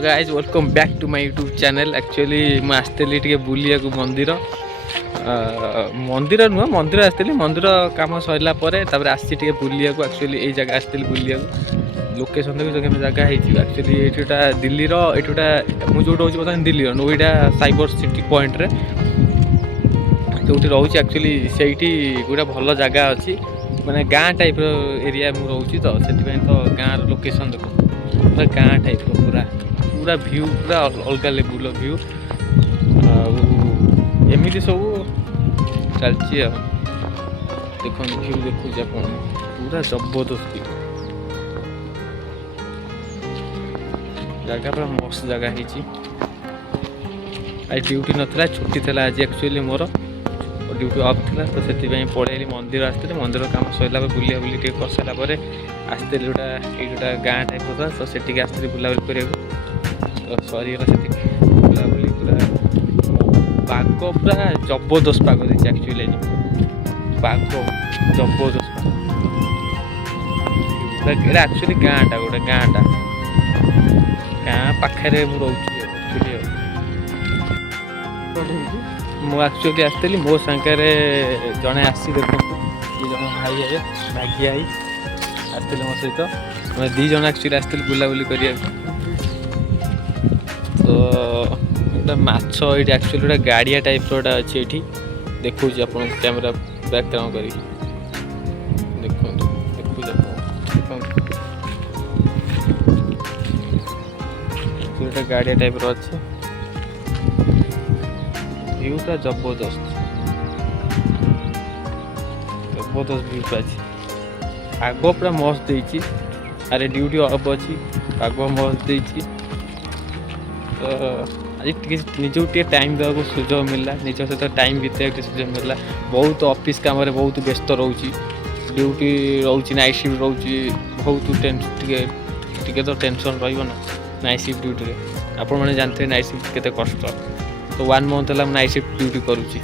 Guys welcome back to my YouTube channel. Actually मैं आसती टे बुलिया मंदिर मंदिर नुह मंदिर आसती मंदिर कम सरला आसी बुलिया एक्चुअली ये जगह आसती बुलिया लोकेशन देखो जगह एक्चुअली ये दिल्ली रोटा मुझे रोचे बर्तमान Delhi Noida cyber city point रे जो रोचे एक्चुअली से गोटे भल जगह अच्छी माने गाँ टाइप एरिया मु रोची तो से गाँ लोकेशन देखो पूरा गाँ टाइप पूरा पूरा व्यू पूरा अलग लेवल व्यू एमती सब चलती देख व्यू देखुचे पूरा जबरदस्त जगह पूरा मस्त जगह आज ड्यूटी नाला छुट्टी थी आज एक्चुअली मोर ड्यूटी अफ थी तो से पलैली मंदिर आसती मंदिर कम सरला बुला बुली कर सारापर आसती जोटा ये गाँ टाइप था तो से आसती बुलाबुली कर तो सरीगला से बुलाबुली पूरा पाग पूरा जबरदस्त पाग देती एक्चुअली पाग जबरदस्त पूरा एक्चुअली गाँटा गोटे गाँटा गाँ पाखे मुझे मुझे आसती मो सागर जड़े आसी देखो ये जन भाई है भागी आई आसते मो सहित मैं दी जन एक्चुअली आसती बुलाबुली कर तो गोटे माछ ये एक्चुअली गोटे गाड़िया टाइप रोटा अच्छी ये देखा आप कैमेरा बैकग्राउंड कर देखो गोटे गाड़िया टाइप अच्छे व्यूटा जबरदस्त जबरदस्त व्यू अच्छी आग पूरा मस्त देती अरे ड्यूटी अफ अच्छी आग मस्त देती तो आज निजे टाइम देवा सुजोग मिलला निज सहित टाइम बीते सुजोग मिलला बहुत ऑफिस काम बहुत व्यस्त रोची ड्यूटी रोची नाइट शिफ्ट रोची बहुत टे तो टेंशन रहा नाइट शिफ्ट ड्यूटी आपण मैंने जानते नाइट शिफ्ट केते कष्ट तो 1 मंथ है नाइट शिफ्ट ड्यूटी करुँची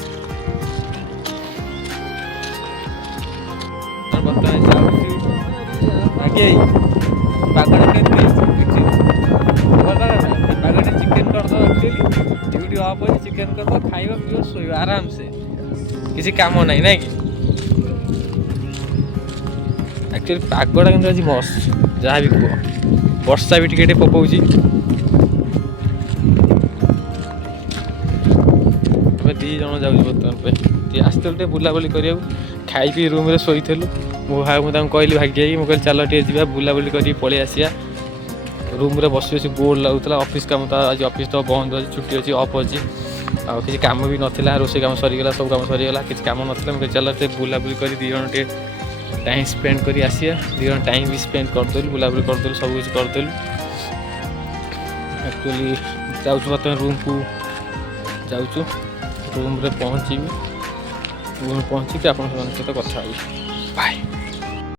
चिकेन कर दो एक्चुअली ड्यूटी ऑफ हो चिकेन कर दो खाइबा पियो सोइबा आराम से किसी काम नहीं ना कि एक्चुअली पागटा कि आज मस्त जहाँ भी कह वर्षा भी टिके पकाउची दी जन जाऊँ बर्तमान आसते बुलाबुली कर खाई पी रूम रे शोलु मुझे कहली भाग्य मुझे चल टे जा बुलाबुली कर पलि आसिया रूम रे बस बस बोर्ड लगुला ऑफिस काम तो आज ऑफिस तो बंद अच्छी छुट्टी अच्छी अफ अच्छी आ किसी काम भी नाला रोसे काम सरीगला सब काम सरीगला किसी काम नाला मुझे चल टे बुलाबुली कर दी जन टे टाइम स्पेंड कर आसिया दी जन टाइम भी स्पेंड करदेलु बुलाबुली करदेलु सब किसी करदेलु एक्चुअली जाऊँ बर्तमान रूम को जाऊँ रूम रे पहुँची रूम पहुँचिक आप सहित कथा बाय।